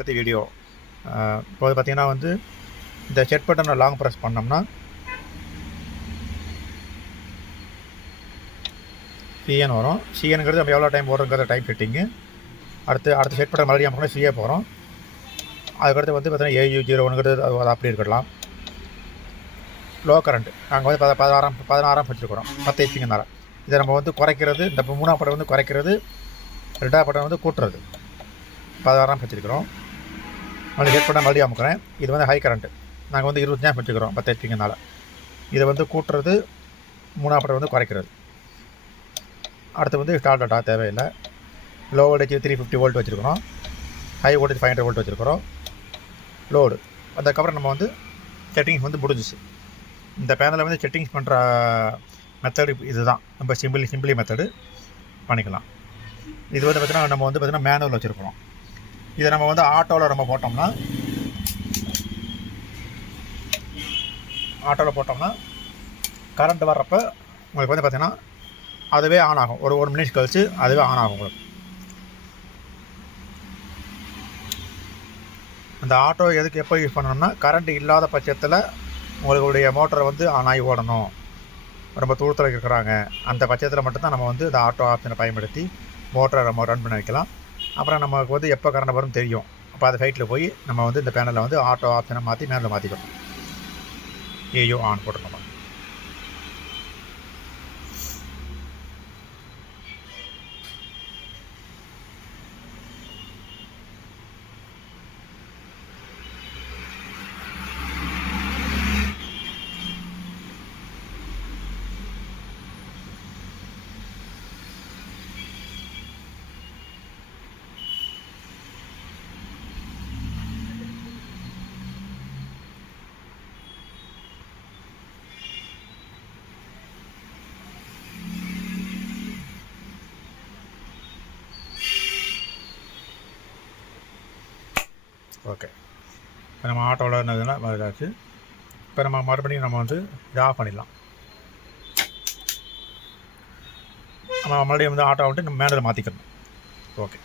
பற்றி வீடியோ. இப்போ பார்த்திங்கன்னா வந்து இந்த செட் பட்டனை லாங் ப்ரெஸ் பண்ணோம்னா சிஎன் வரும். சிஎனுங்கிறது நம்ம எவ்வளோ டைம் ஓடுறங்கிற டைம் செட்டிங்கு. அடுத்த செட் பட்டன் மறுபடியும் நம்ம சிஏ போகிறோம். அதுக்கடுத்து வந்து பார்த்தீங்கன்னா AU01ங்கிறது அது அப்படி இருக்கலாம். லோ கரண்ட் நாங்கள் வந்து 16 வச்சுருக்கிறோம் 10 ஹெச்பிங்கனால. இதை நம்ம வந்து குறைக்கிறது, இந்த 3ஆம் பட்டன் வந்து குறைக்கிறது, 2ஆம் பட்டன் வந்து கூட்டுறது. 16 வச்சுருக்கிறோம். மறுபடியும் செட் பண்ணால் மறுபடியும் அமுக்கிறேன். இது வந்து ஹை கரண்ட்டு, நாங்கள் வந்து 25 வச்சுருக்கிறோம் 10 ஹெச்பிங்கனால. இதை வந்து கூட்டுறது, 3ஆம் பட்டன் வந்து குறைக்கிறது. அடுத்து வந்து ஸ்டார்ட் டேட்டா தேவையில்லை. லோ வோல்டேஜ் 350 வோல்ட் வச்சுருக்கிறோம். ஹை வோல்டேஜ் 500 வோல்ட் வச்சுருக்கிறோம். லோடு அதுக்கப்புறம் நம்ம வந்து செட்டிங்ஸ் வந்து முடிஞ்சிச்சு. இந்த பேனலில் வந்து செட்டிங்ஸ் பண்ணுற மெத்தடு இதுதான். நம்ம சிம்பிளி மெத்தடு பண்ணிக்கலாம். இது வந்து பார்த்திங்கன்னா நம்ம வந்து பார்த்திங்கன்னா மேனுவல் வச்சுருக்கிறோம். இதை நம்ம வந்து ஆட்டோவில் நம்ம போட்டோம்னா கரண்ட் வர்றப்ப உங்களுக்கு வந்து பார்த்திங்கன்னா அதுவே ஆன் ஆகும். ஒரு 1 மினிட்ஸ் கழிச்சு அதுவே ஆன் ஆகும் உங்களுக்கு. அந்த ஆட்டோ எதுக்கு எப்போ யூஸ் பண்ணணும்னா, கரண்ட் இல்லாத பட்சத்தில் உங்களுடைய மோட்டரை வந்து ஆன் ஆகி ஓடணும், ரொம்ப தூரத்தில் இருக்கிறாங்க, அந்த பட்சத்தில் மட்டும்தான் நம்ம வந்து இந்த ஆட்டோ ஆப்ஷனை பயன்படுத்தி மோட்டரை நம்ம ரன் பண்ண வைக்கலாம். அப்புறம் நமக்கு வந்து எப்போ கரண்ட் வரும் தெரியும். அப்போ அந்த சைட்டில் போய் நம்ம வந்து இந்த பேனலில் வந்து ஆட்டோ ஆப்ஷனை மாற்றி மேனில் மாற்றிக்கணும். AU ஆன் போட்டுக்கணும். ஓகே, இப்போ நம்ம ஆட்டோவில் இருந்ததுன்னா இதாச்சு. இப்போ நம்ம மறுபடியும் நம்ம வந்து இதை ஆஃப் பண்ணிடலாம். நம்ம மறுபடியும் வந்து ஆட்டோ வந்துட்டு நம்ம மேனில் மாற்றிக்கணும். ஓகே.